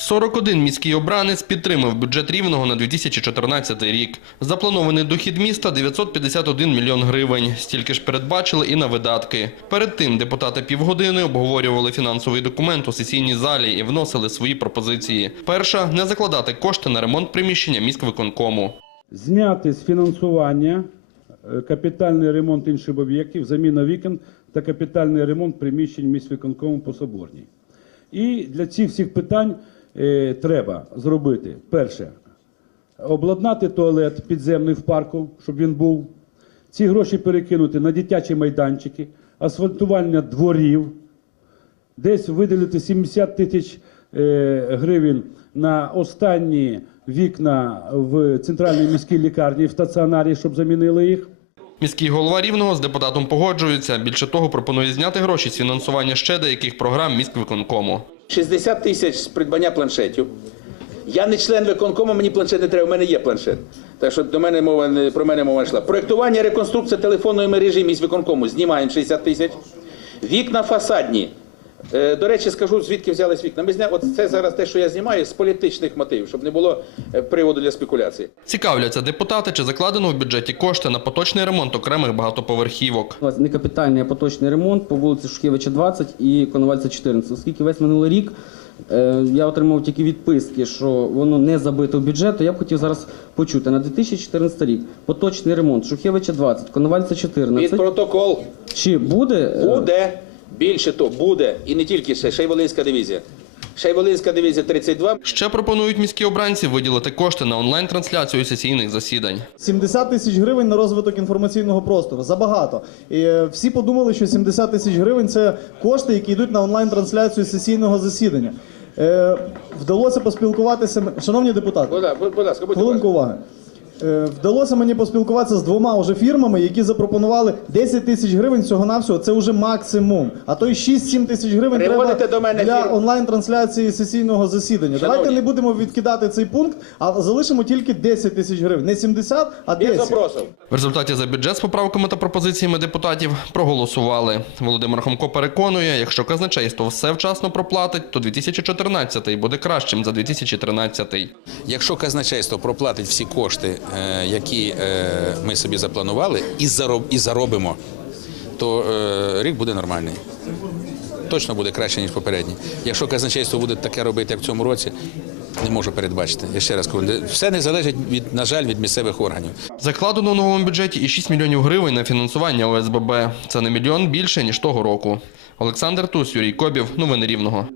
41 міський обранець підтримав бюджет Рівного на 2014 рік. Запланований дохід міста – 951 мільйон гривень. Стільки ж передбачили і на видатки. Перед тим депутати півгодини обговорювали фінансовий документ у сесійній залі і вносили свої пропозиції. Перша – не закладати кошти на ремонт приміщення міськвиконкому. Зняти з фінансування е, капітальний ремонт інших об'єктів, заміна вікон та капітальний ремонт приміщень міськвиконкому по Соборній. І для цих всіх питань е, треба зробити перше обладнати туалет підземний в парку, щоб він був. Ці гроші перекинути на дитячі майданчики, асфальтування дворів, десь виділити 70 тисяч е, гривень на останні вікна в центральній міській лікарні в стаціонарі, щоб замінили їх. Міський голова Рівного з депутатом погоджується. Більше того, пропонує зняти гроші з фінансування ще деяких програм міськвиконкому. 60 тисяч з придбання планшетів. Я не член виконкому, мені планшет не треба, у мене є планшет. Так що до мене мова не про мене мова йшла. Проектування, реконструкція телефонної мережі міськвиконкому. знімаємо 60 тисяч. Вікна фасадні. Е, До речі, скажу, звідки взялись вікна. Ми зня... От це зараз те, що я знімаю, з політичних мотивів, щоб не було е, приводу для спекуляції. Цікавляться депутати, чи закладено в бюджеті кошти на поточний ремонт окремих багатоповерхівок. Не капітальний, а поточний ремонт по вулиці Шухевича 20 і Коновальця 14. Оскільки весь минулий рік е, я отримав тільки відписки, що воно не забито в бюджет, то я б хотів зараз почути на 2014 рік поточний ремонт Шухевича 20, Коновальця Під 14. протокол Чи буде? буде, більше то буде, і не тільки ще, ще й Волинська дивізія. Ще й Волинська дивізія 32. Ще пропонують міські обранці виділити кошти на онлайн-трансляцію сесійних засідань. 70 тисяч гривень на розвиток інформаційного простору. Забагато. І е, всі подумали, що 70 тисяч гривень це кошти, які йдуть на онлайн-трансляцію сесійного засідання. Е, вдалося поспілкуватися. Шановні депутати, Будь ласка, будь ласка, хвилинку уваги. Е, Вдалося мені поспілкуватися з двома вже фірмами, які запропонували 10 тисяч гривень всього навсього. Це вже максимум. А то й 6-7 тисяч гривень Приводите треба до мене для фірм. онлайн-трансляції сесійного засідання. Шановні. Давайте не будемо відкидати цей пункт, а залишимо тільки 10 тисяч гривень. Не 70, а Без 10. В результаті за бюджет з поправками та пропозиціями депутатів проголосували. Володимир Хомко переконує, якщо казначейство все вчасно проплатить, то 2014 буде кращим за 2013. Якщо казначейство проплатить всі кошти, які е, ми собі запланували, і заробимо, то е, рік буде нормальний. Точно буде краще, ніж попередній. Якщо казначейство буде таке робити, як в цьому році, не можу передбачити. Я ще раз кажу, все не залежить від, на жаль, від місцевих органів. Закладено в новому бюджеті і 6 мільйонів гривень на фінансування ОСББ. Це на мільйон більше, ніж того року. Олександр Тус, Юрій Кобів. Новини Рівного.